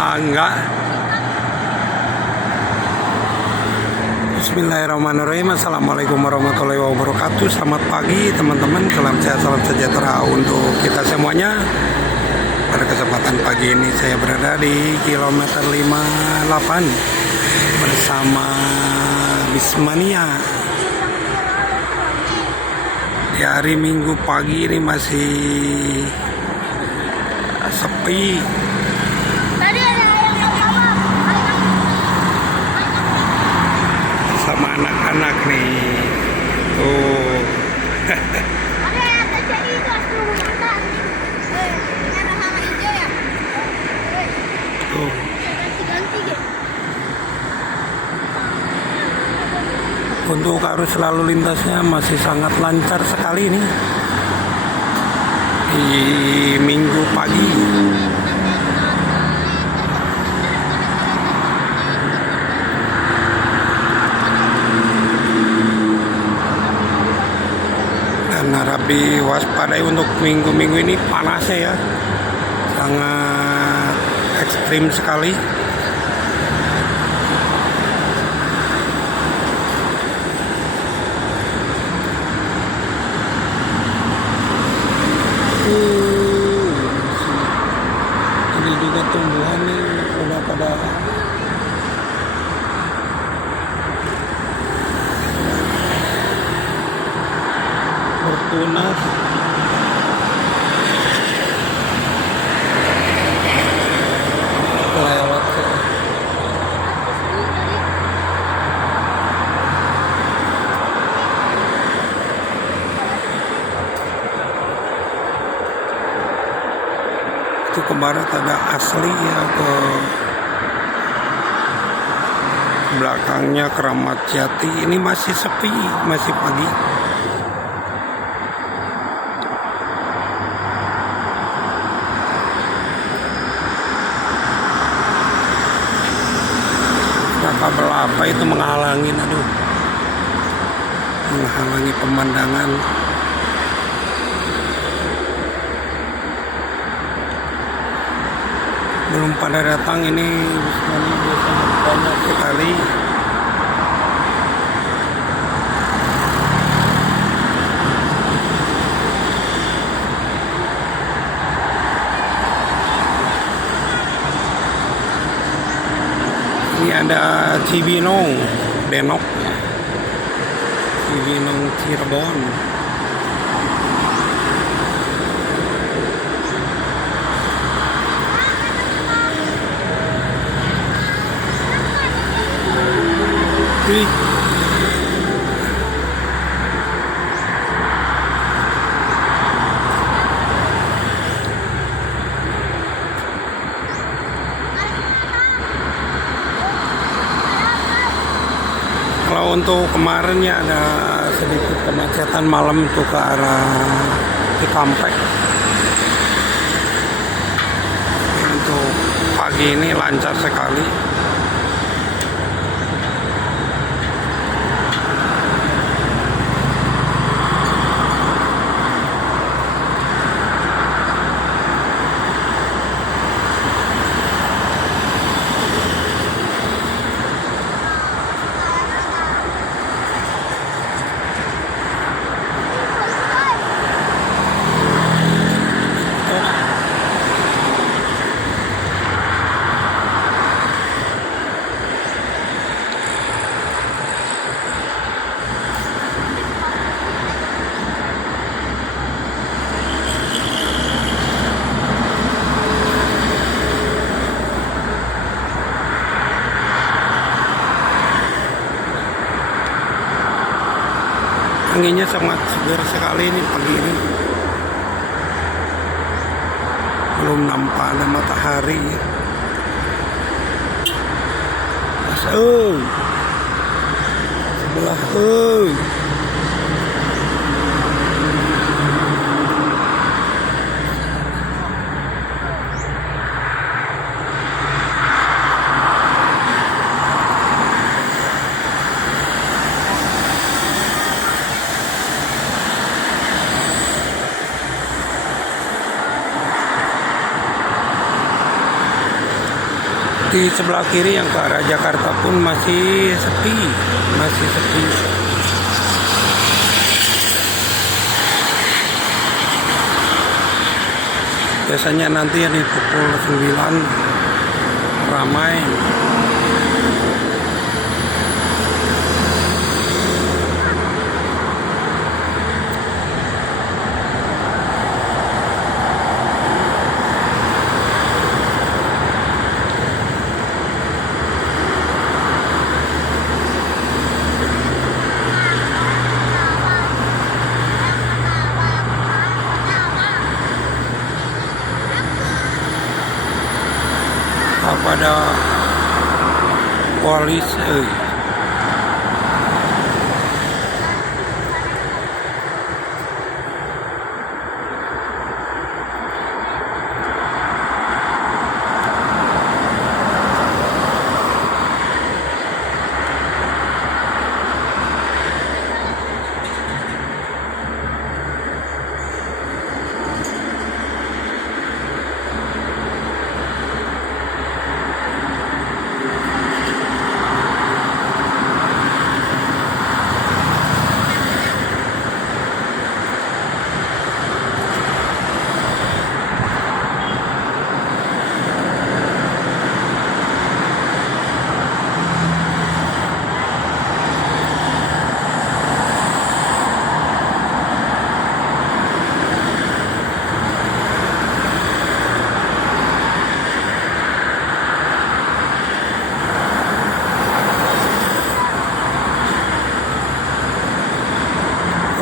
Enggak. Bismillahirrahmanirrahim. Assalamualaikum warahmatullahi wabarakatuh. Selamat pagi teman-teman. Salam sehat, salam sejahtera untuk kita semuanya. Pada kesempatan pagi ini saya berada di kilometer 58 bersama Bismania. Di hari Minggu pagi ini masih sepi. Sama anak-anak nih. Tuh. Tuh. Untuk arus lalu lintasnya masih sangat lancar sekali nih di Minggu pagi. Dan harap diwaspadai untuk minggu-minggu ini panasnya ya, sangat ekstrim sekali. Ini juga tumbuhan nih udah pada bertunas. Lewat itu ke barat ada asli ya, ke belakangnya Keramat Jati. Ini masih sepi, masih pagi. Kabel apa itu menghalangi, menghalangi pemandangan. Belum pada datang ini, biasanya banyak sekali. Ini ada Cibinong, Denok, Cibinong Cirebon. Kalau untuk kemarin ya ada sedikit kemacetan malam untuk ke arah Cikampek. Untuk pagi ini lancar sekali. Anginnya sangat segar sekali ini pagi ini. Belum nampak ada matahari. Sebelah Di sebelah kiri yang ke arah Jakarta pun masih sepi, masih sepi. Biasanya nanti di pukul 9 ramai. Pada koalisi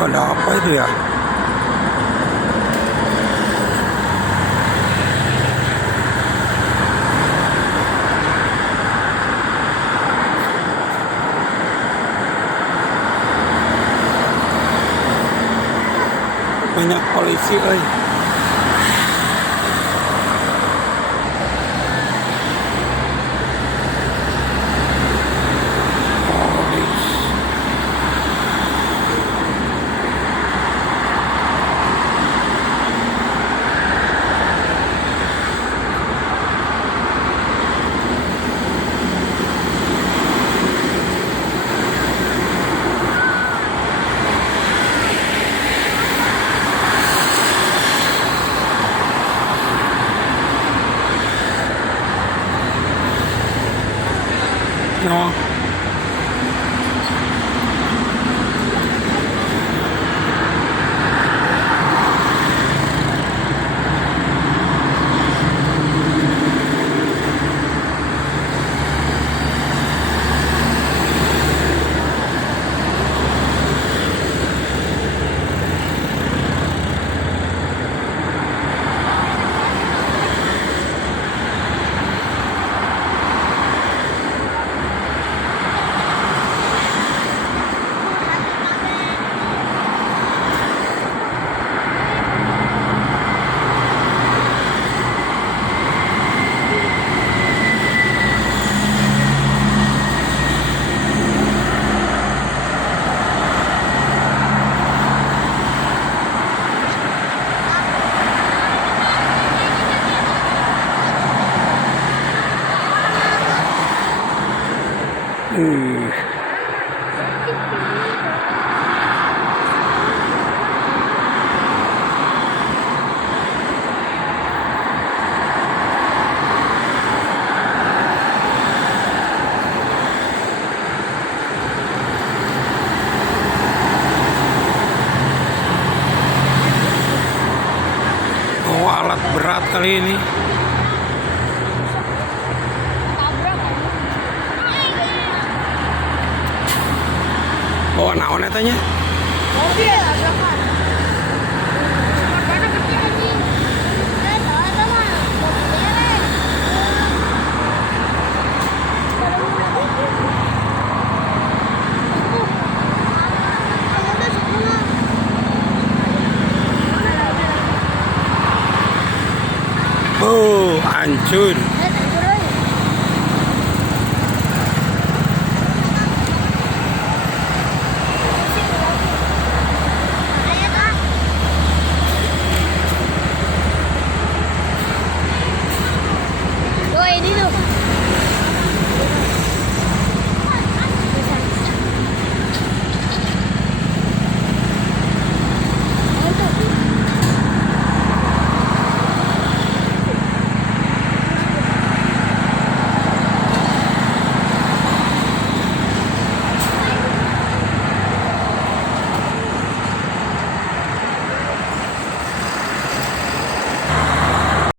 ada apa itu ya? Banyak polisi, no. Oh, alat berat kali ini. Bawa naon tanya? Mobil tabrakan. Korbannya gede anjing. Itu mah mobil derek. Oh, hancur.